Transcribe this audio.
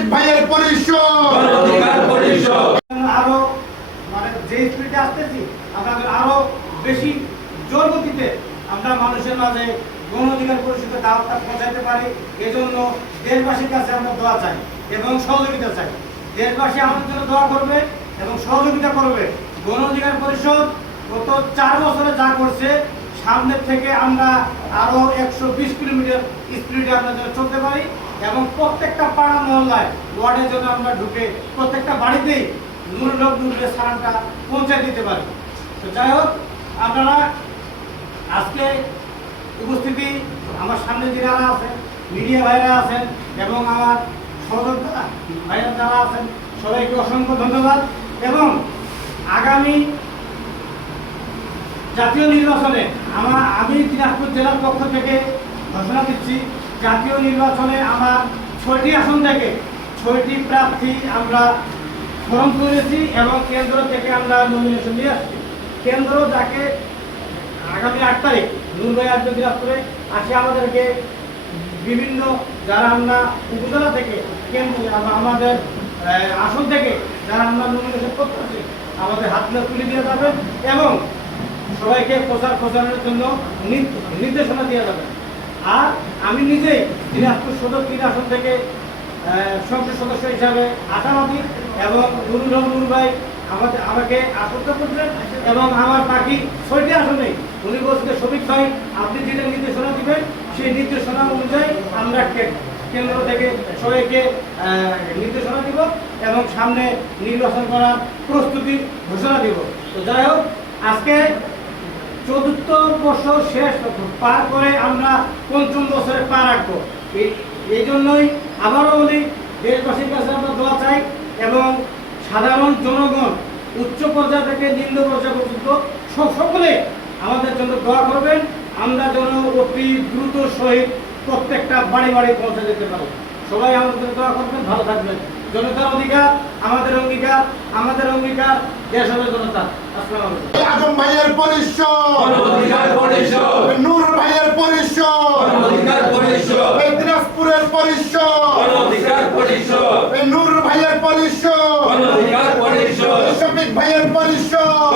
শফিক ভাইয়ের পরিষদ আরো মানে যে স্পিডে আসতেছি আমরা আরো বেশি জোর গতিতে আমরা মানুষের মাঝে গণ অধিকার পরিষদের দাওয়াতটা পৌঁছাতে পারি। এজন্য দেশবাসীর কাছে আমরা দোয়া চাই এবং সহযোগিতা চাই। দেশবাসী আমাদের জন্য দোয়া করবে এবং সহযোগিতা করবে। গণ অধিকার পরিষদ গত 4 বছরে যা করছে, সামনের থেকে আমরা আরো 120 কিলোমিটার স্পিডে আমরা যেন চলতে পারি এবং প্রত্যেকটা পাড়া মহল্লায় ওয়ার্ডের জন্য আমরা ঢুকে প্রত্যেকটা বাড়িতেই নূরের সালামটা পৌঁছে দিতে পারি। তো যাই হোক, আপনারা আজকে উপস্থিতি আমার সামনে যারা আছেন, মিডিয়া ভাইরা আছেন এবং আমার সহযোদ্ধা ভাইরা যারা আছেন, সবাইকে অসংখ্য ধন্যবাদ। এবং আগামী জাতীয় নির্বাচনে আমি দিনাজপুর জেলার পক্ষ থেকে ঘোষণা দিচ্ছি, জাতীয় নির্বাচনে আমার 6টি আসন থেকে 6টি প্রার্থী আমরা ফর্ম করেছি এবং কেন্দ্র থেকে আমরা নমিনেশন নিয়ে আসছি। কেন্দ্র যাকে আগামী 8 তারিখ নূর ভাই আসবে দিনাজপুরে, আসে আমাদেরকে বিভিন্ন যারা আমরা উপজেলা থেকে আমাদের আসন থেকে যারা আমরা নমিনেশন করতেছি আমাদের হাত তুলে দিয়ে যাবেন এবং সবাইকে প্রচারের জন্য নির্দেশনা দেওয়া যাবে। আর আমি নিজেই দিনাজপুর সদর 3 আসন থেকে সংসদ সদস্য হিসাবে আশাবাদী এবং নূর ভাই আমাকে আশ্বস্ত করছেন এবং আমার বাকি 6টি আসনে উনি বলছেন শফিক ভাই আপনি যেটা নির্দেশনা দিবেন সেই নির্দেশনা অনুযায়ী আমরা কেন্দ্র থেকে সবাইকে নির্দেশনা দিব এবং সামনে নির্বাচন করার প্রস্তুতি ঘোষণা দিব। তো যাই হোক, আজকে ৪র্থ বছর শেষ পার করে আমরা ৫ম বছরে পা রাখবো। এই জন্যই আবারও বলি, দেশবাসীর কাছে আমরা দোয়া চাই এবং সাধারণ জনগণ উচ্চ পর্যায় থেকে নিম্ন পর্যায় পর্যন্ত সকলে আমাদের জন্য দোয়া করবেন। আমরা যেন অতি দ্রুত সহিত প্রত্যেকটা বাড়ি বাড়ি পৌঁছে যেতে পারি। সবাই আমাদের দোয়া করবেন, ভালো থাকবেন। জনতার অধিকার আমাদের অঙ্গীকার, আমাদের অঙ্গীকার দেশ হবে জনতা। আসসালামু আলাইকুম। আজম ভাইয়ের পরিষদ, নূর ভাইয়ের পরিষদ, দিনাজপুরের পরিষদ, নূর ভাইয়ের পরিষদ, শফিক ভাইয়ের পরিষদ।